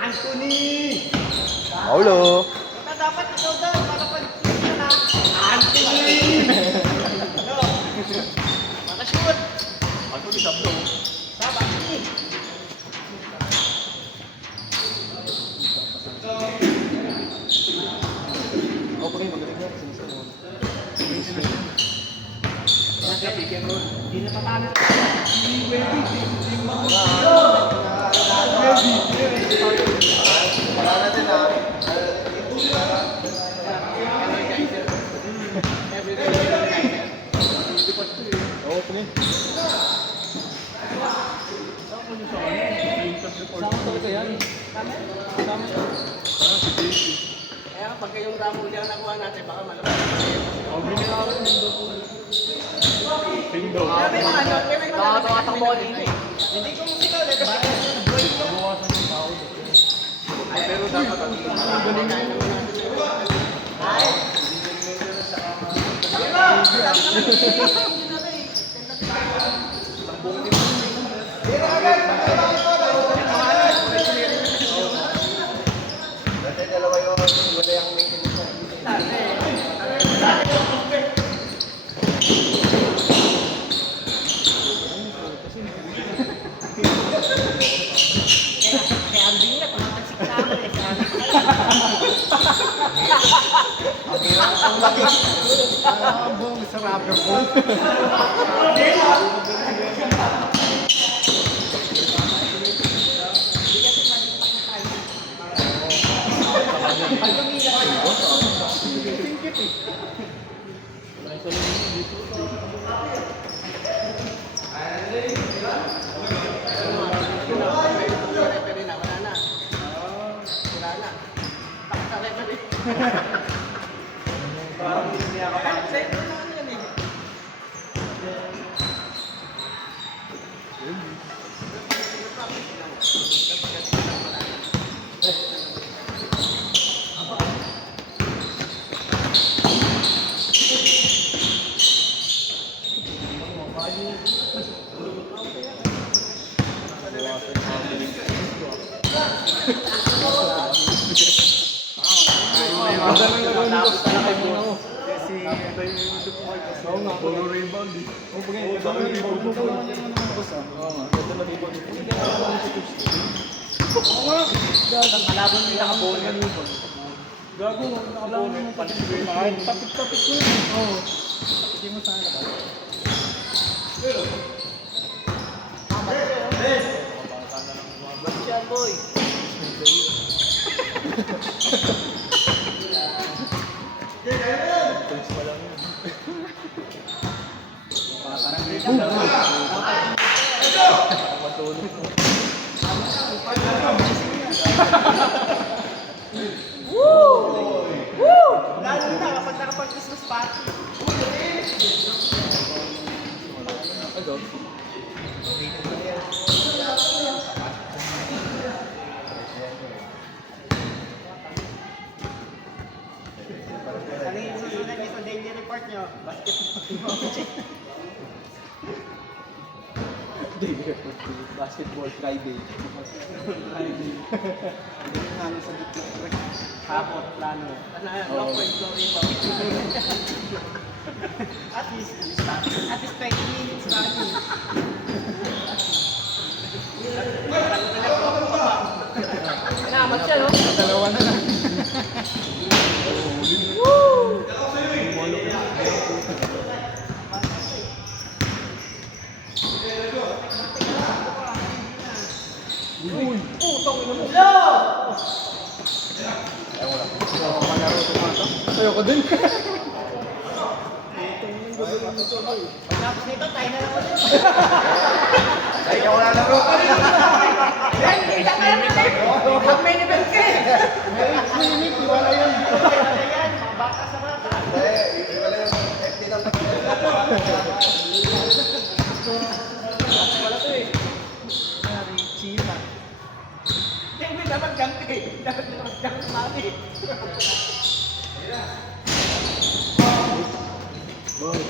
Anthony! Paulo! Dapat ikaw daw, para pag-ina na. Anthony! Makashoot! Anthony, sabdo. Saba, Anthony! Ako pa rin, magaling yan. Hindi na patalo. Wala natin ah. Oo, pa rin. Sama talaga yan. Sama yan. Kaya pagka yung ramo niya nakuha natin, baka malaman. Pindo. May mga ano, may mga nakatakbo dito eh. Hindi ko musikaw dito. Ay, pero dapat ang galing na naman natin. Ay! Dati dalawa yun, wala yung maintenance. Kaya ang bingat, tumatasik na ako eh. Ang laki. Ang sarap ng po. Ang kalaban nila nakabol ka dito. Gago, nakabolo yung palit. Tapit-tapit ko yun. Oo. Hindi mo sana ba? Siya boy. Lalo na kapag nakapag-Christmas party. Ano yung susunod niyo sa daily report niyo? Basketball Friday. Friday. Ano sa gitna? Hapon, plano. Ano yan? Long point, long rebound. At least 20 minutes bago. Namat siya, no? Dalawa na lang. Ayoko din. Pagkatapos nito, tayo na lang ulit. Ay, ikaw wala laro. Ay, hindi ka Dapat ganti. Dapat ganti mali.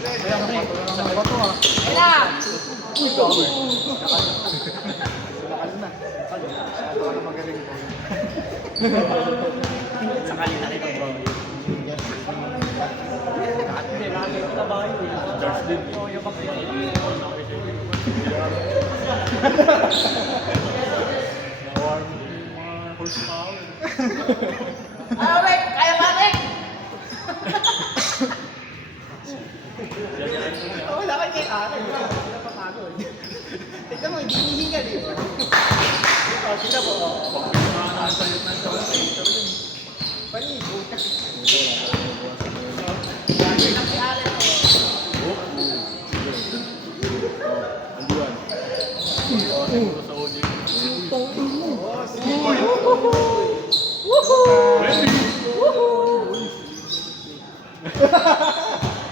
Kaya ang patuloy ng bato ah. Kaya! Uy, dami. Sakal na. Sakal magaling ko. Sakali na rin bro. Hindi, nakakita na ba yun? Charles din. Oo, yung bakit. Nawarm yung mga horsepower. Ah, Rick! Kaya ba, Rick? Oo, dapat kay Aaron. Hindi na papano. Tignan mo, hindi hinihinga, di ba? Oh, tignan mo. Nakakasayot na siya. Panigo.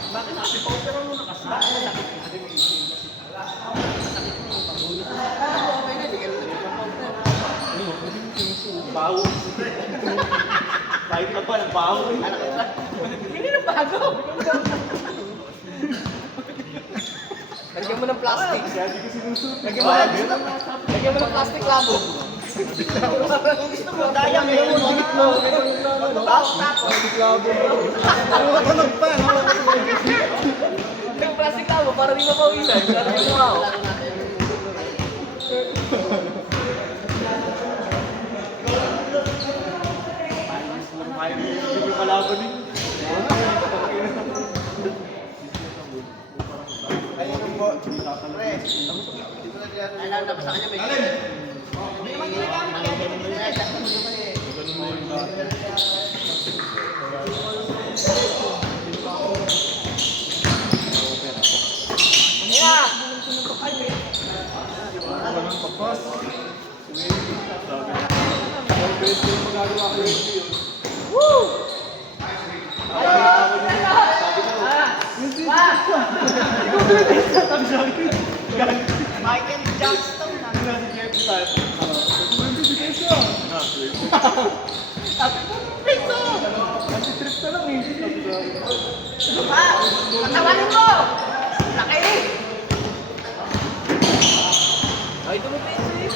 Bakit kasi pauperan mo nakasama? Sakit mo isin. Okay na, di ka lang nagpapauper. Bawo. Kahit na ba, bawo. Hindi na bago. Lagyan mo ng plastic. Lagyan mo ng plastic labo. Kung gusto mo, daya mo yung ulit mo. Tapos. Nakatunog pa, no? Yung plastic labo para di mapawisan. Para di mo. Hindi ko kalaban din. Ayun yung bo. Pre. Alam na ba sa kanya may gilid? Hindi naman ginagamit. Kaya Walang papas. Best yung magagawa ko yun. Woo! Michael Jackson na. Anti-trip na lang eh. Patawanin mo! Laki! Ay, tumipis eh.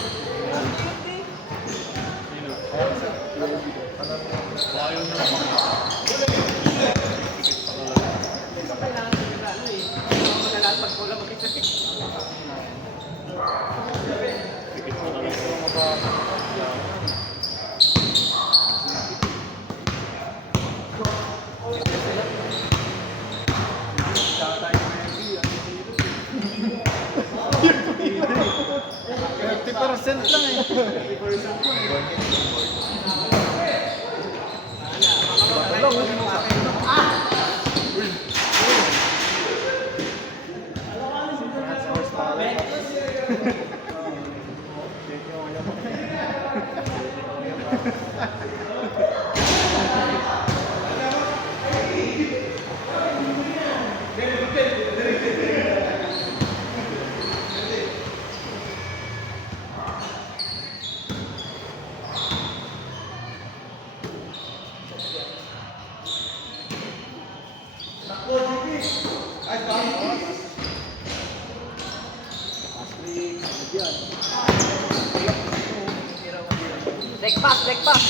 Leg pass, leg pass.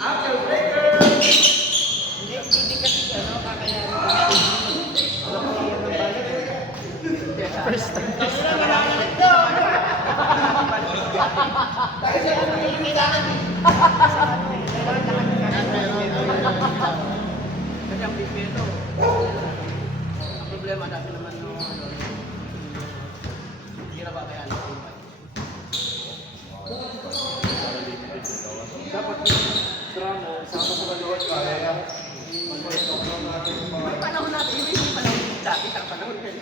After breaker. Hindi kasi ano kakayanin. First time. Kasi ano yung kailangan. Kasi ang big nito. Ang problema dati naman no. Hirap ba kaya ano? Dapat drama, sama sa manood ka. May panahon natin, hindi panahon dati sa panahon kayo.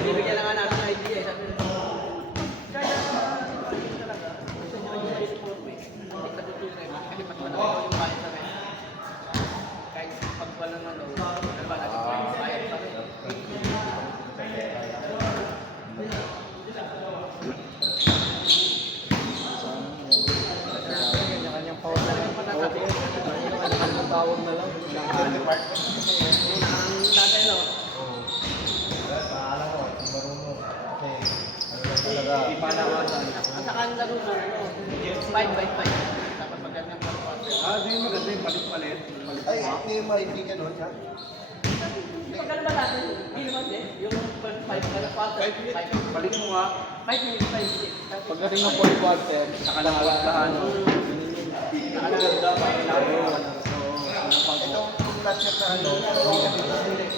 Bibigyan lang nga natin ng idea. Sabi nila, kaya talaga, gusto nyo yung may support mo eh. Hindi pa tutuloy, kasi patuloy. Yung department. Ang tatay, no? Oo. Alam mo, hindi marunong. Kasi, ano lang talaga. Ang saka ang laro doon, ano? 5x5. Dapat magandang pagpapatid. Di maganda yung palit-palit. Ay, hindi yung hindi ganun, ha? Magkano ba natin? Hindi naman din. Yung 5 na quarter. 5 Palit mo nga. minutes, 5 minutes. Pagdating ng 4 quarter, saka lang alagaan. Nakalaganda pa yung laro. Itong flasher na ano, 5 minutes.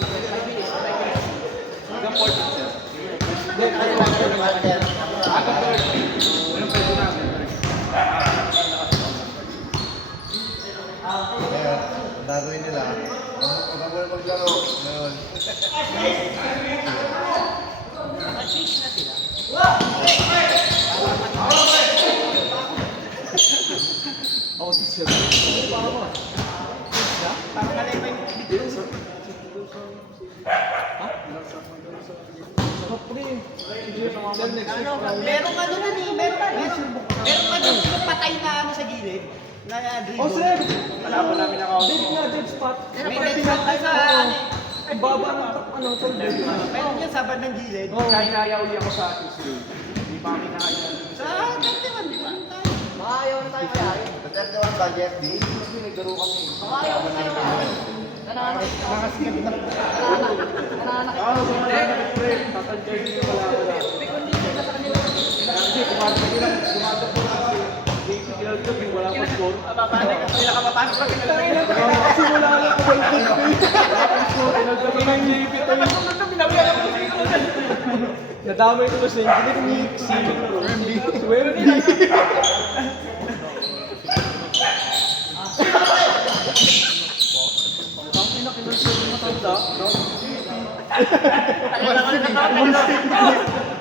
Hanggang 14, sir. hindi, ano lang yung quarter. Hanggang 30. Anong pwede namin? Ngayon, ang gagawin nila, huwag mo maglaro. Ngayon, Naka-change na sila. Ako din, sir. Parang kalay pa yung Dito, sir. Ha? Sa pre. Sir, next week. Merong ano na ni, merong ano, yung patay na ano sa gilid. Na dribble. Oh, sir! wala pa namin ako. Dead nga, dead spot. May dead spot na sa ano. Ang baba ng ano, sir, dead nga. Meron yan sa bandang gilid. Oo. Kaya hinaya uli ako sa Tuesday. Hindi pa kami nakaya. Sa 31, di ba? Maayaw na tayo kaya. Sa 31 budget, di. Kasi naglaro kami. Maayaw na tayo kaya. Nakasikat na. Nananakit. Tatadjay niyo wala wala. May condition na sa kanila. Hindi, kumarta nila. Kumata po kasi. Wala pa score. Papapasok ka sila kapapasok ka sila. Kasi wala lang ako balik Nadamay ko kasi hindi ko ni Sibig ko. Wemby. Ang pinakinansa yung matanda.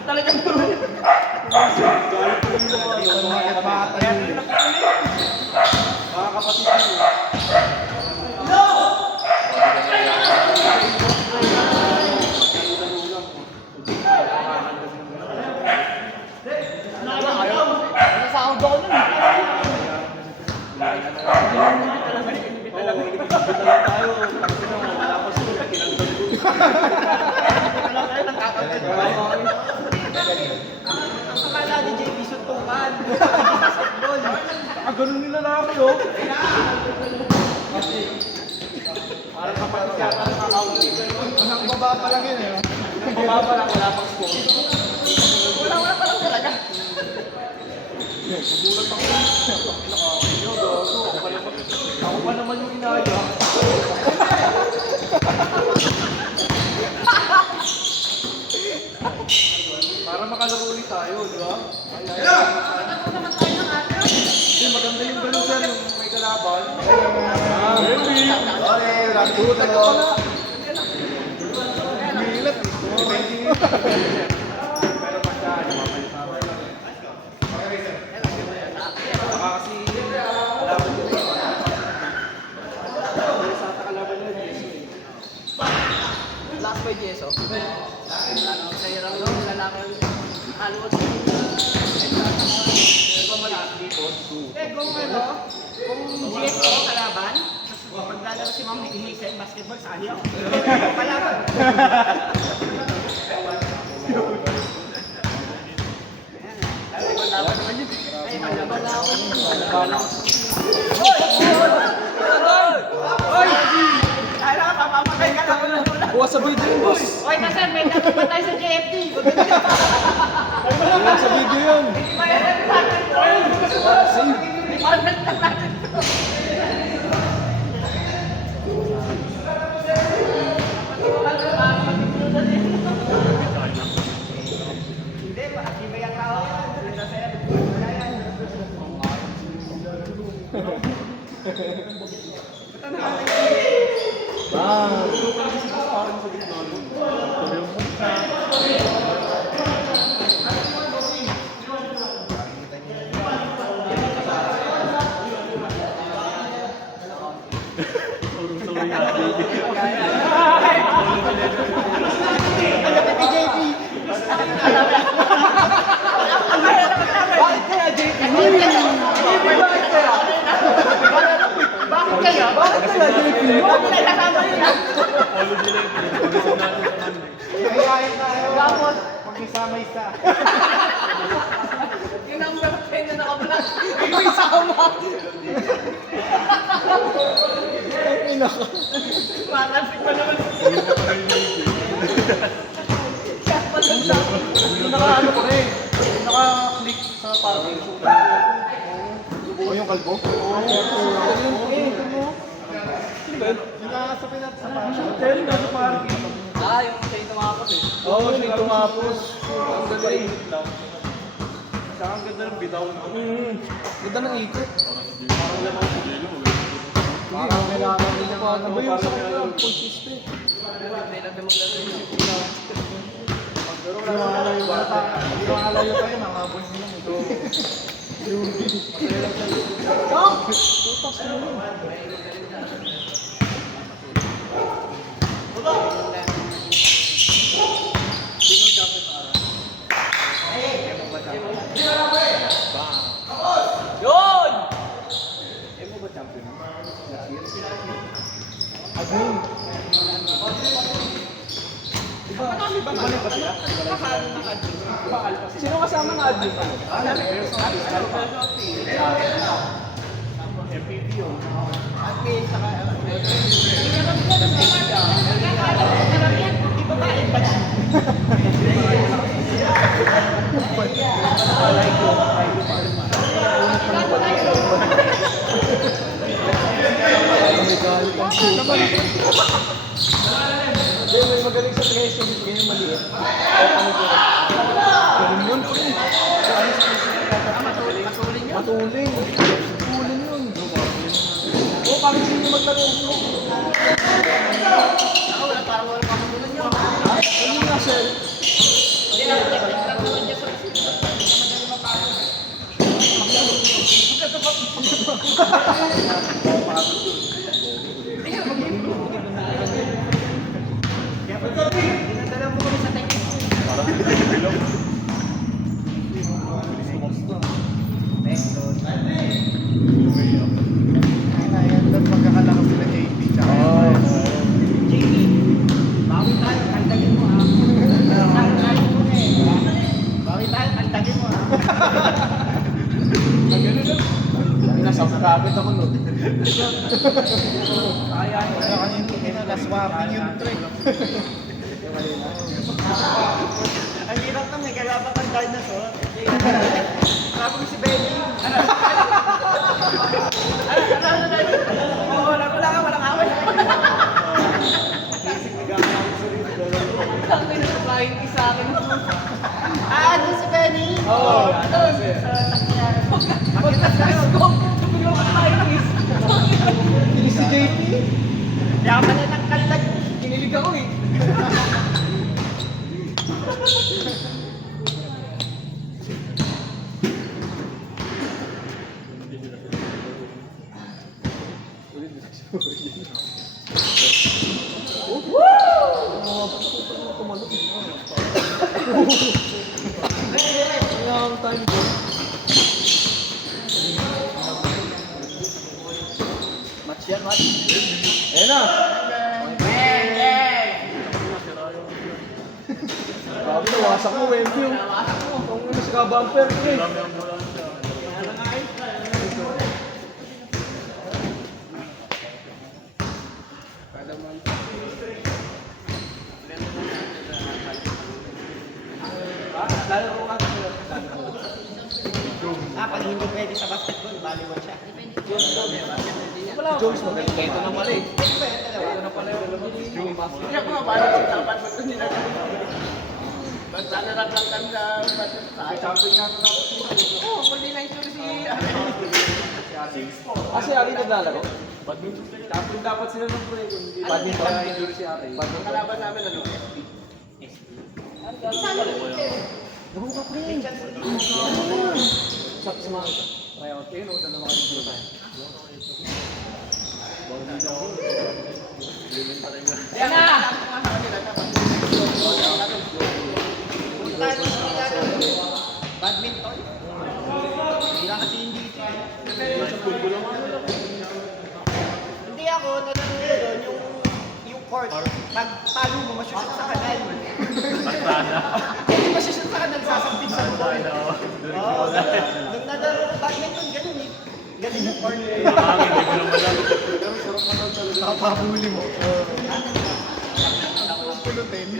Talagang Mga kapatid niyo. Nasahod ako nun. Ang akala ni JP suntukan. Basketball. Ganun nila na ako yun. Parang kapatid yata nakakauli. Ang baba pa lang yun eh. Ang baba pa lang, wala pang score. Wala pa lang talaga. Nagulat ako. Nakakainyo, gago. Ako pa naman yung inaya. Para makalaro ulit tayo, di ba? Hindi, maganda yung ganun sir, yung may kalaban. Sorry, rambutan Ito ako. pala. Milat. Pero pa siya, baka kasi, kalaban nila eh. Sa kalaban nila, Jesu eh. Last by Jeso. Ano sa hirang no, lalaki yung halos. Kung ano, kung Jeso kalaban, pagdadala si Ma'am Hazel basketball sa ayaw. Kalaban. Ay, malaban na ako. Ay, nakapapapagay ka na. Bukas sa video yun, boss. Oy, nasan? May dapat tayo sa JFD. Bukas sa video yun. Save. Department lang natin. Hindi, iba yung tao yan. Hindi na sa'yo. Wala yan. Bakit kaya, JP? Bakit kaya? Bakit kaya, JP? Huwag mo na itakama yun ah. Iyayain tayo. Tapos, Mag-isama-isa. yung number 10 na naka-block. Yung isama. Matasik pa naman. Naka-ano ko rin. Naka-click sa parking. O yung kalbo? Yung nakasapin natin sa passion. Hotel, nasa parking. Yung sa'yo tumakot eh. Oo, siya tumapos. Ang galing. Saka ang ganda ng bitaw na. Ganda ng ikot. Parang kailangan nila pa. Ano ba yung sa kanya? Consistent. Pero lumalayo ba? Lumalayo tayo, nakabol nila. Yun! Sino kasama ng admin? May magaling sa treasure dito, ganyan maliit. Ganun yun. Matuling. Matuling yun. Oo, bakit sino magtanong? Parang wala pa matulun yun. Ano nga, sir? Dinadala mo kami sa technique. Ayan, doon magkakalakas sila JP. Tsaka JP, bawi tayo, kantagin mo ah. Bawi tayo, kantagin mo ah. Nasasakabit ako nun. kaya kanina naswapping yung trick. Ang hirap na may kalapat ang dinosaur. Tapos si Benny. Walang away. Ang pinag-flying isa akin. Ano si Benny? Oo. Pagkitas kayo. Biglang ka-flying is. Hindi si JP. Yaman na ng kalag. Kinilig ako eh. Kailangan time ko. Match yan, match. Ayan na. Bang! Grabe, nawasak mo, Wemby. Kung ano sa bumper ko eh. Pag hindi pwede sa basketball, volleyball siya. Jones, magaling. Ito na pala eh. Ito na pala yung basket. Hindi ako volleyball sa dapat mo ito nila. Basta naratangkan sa basket tayo. Champion nga ito. Oo, pwede na yung si... Si Ari naglalaro? Champion dapat sila ng pre. Badminton. Injury si Ate. Ang kalaban namin ano? Naku ka, pre. Sa mga tryout kayo, no? Dalawa kayo dito tayo. Yan na! Badminton? Hindi lang kasi hindi. Hindi ako, nalaro. court. Pag talo mo, masyusot sa kanal. Hindi masyusot sa kanal, sasampit sa court. Oo. Nung nadaro ng badminton, ganun eh. Ganun yung court. Nakapahuli mo. Pulutin.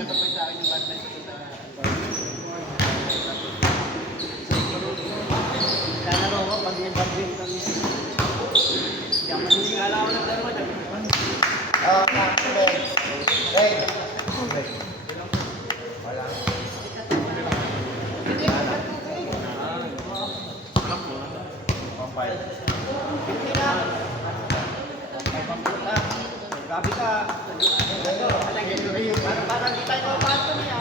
Lalaro ko pag may badminton. Hindi ako maniniwala ako ng dalawa. Hey. Wala. Hindi, Pampay. hindi na. Ay, pamputa. Grabe ka. Parang di tayo mapato niya.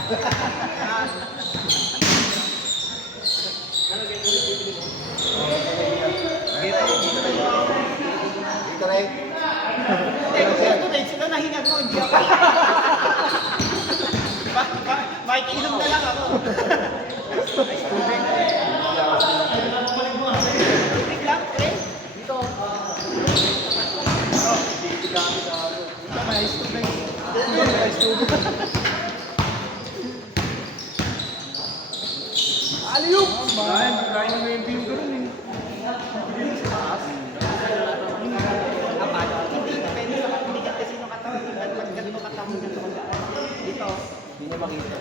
Dito na yun. Hindi, sila nahinga ko, hindi ako. Makikinom na lang ako. Tubig lang, pre. Dito. Mais tubig. Mais tubig. Aliyup! Brian na yung team ko rin eh. Hindi, depende sa katibigan kasi sino katawan. Pag ganito katawan, ganito katawan. Dito. Hindi na makita.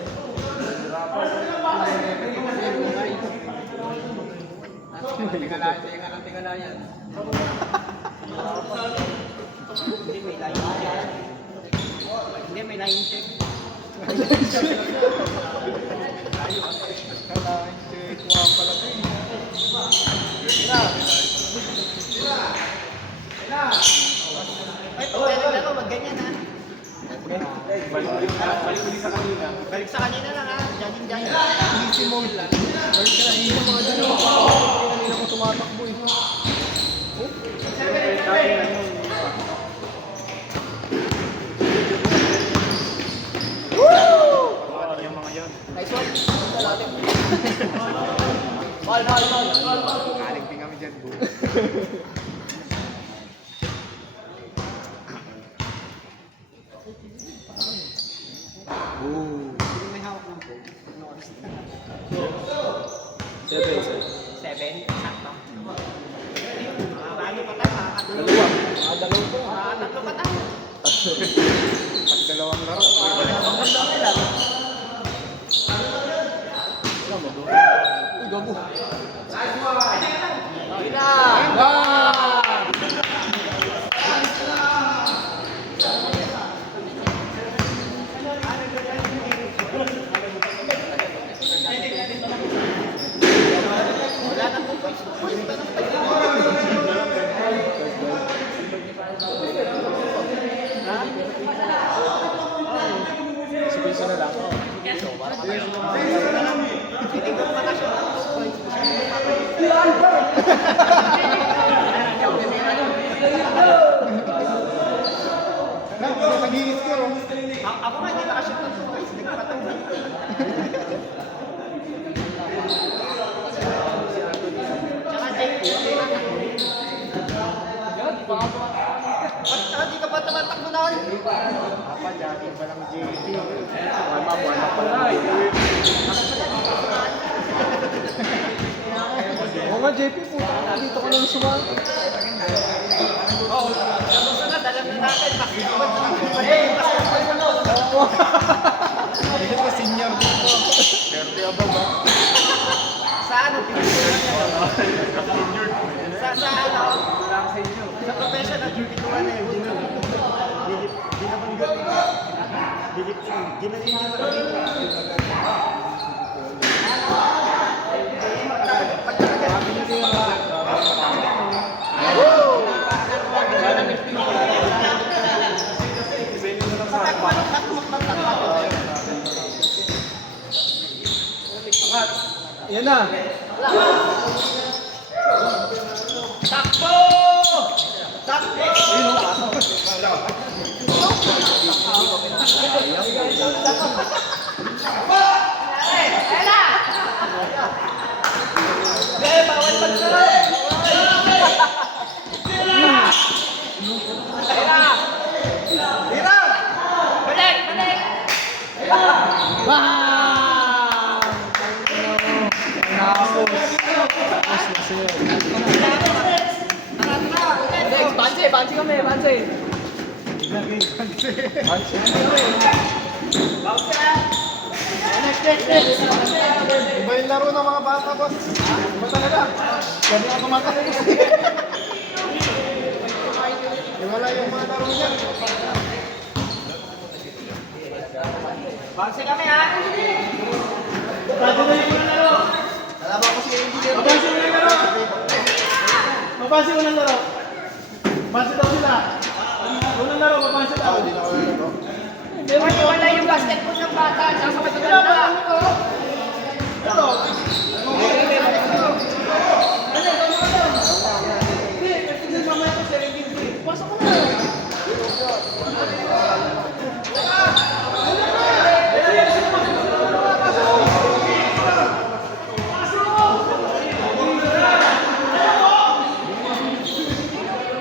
Tingala yan. Hindi, may line check. Hindi, may line check. Kailangan check. Wow, pala kayo. Ay, pag naglalaro, wag ganyan ha. Balik sa kanina lang ha. Jogging. Easy mode. Balik ka na, iinom mga dalawa. Kanina ko tumatakbo eh. Nice one. Ball. Galing din kami dyan, bro. Hindi may hawak ng phone. Ano oras na? 7. Sakto. Ano pa tayo? Makakatulog. Dalawa po. Makakatatlo pa tayo. Pag dalawang laro. Uy, gabo. Wala na po points. Points pa naman tayo. Sipisa na lang. Hindi ko makasya ng points. Nag-iis ko. Ako nga hindi nakasya ng points. Nagpatawag. Tsaka JP. Ba't hindi ka pa tumatakbo na? Papa, jogging pa lang JD. Wala pala eh. Oo nga, JP, puta ka. Dito ka lang sumama. Oo. Susunod, alam na natin. Basketball na lang. Basketball na lang. Dito ka senior dito. 30 above ba? Sa ano? Sa ano? Sa professional, pinituan na yun. Di naman gano'n. Ginaling niya sa Yan na. Takbo! Takbo! Bawal magsarap! Hira! Bam! Tapos na sir. Next, banse kami, banse. Iba yung laro ng mga bata, boss. Iba talaga. Pwede ako tumakas. Iwala yung mga laro niya. Bangsa kami ha. Alam ako si Engineer. Mabanse mo ng laro. Mabanse mo ng laro. Banse daw sila. Unang laro, mabanse daw. Hindi na ako laro. Wala yung basketball ng bata. Sasama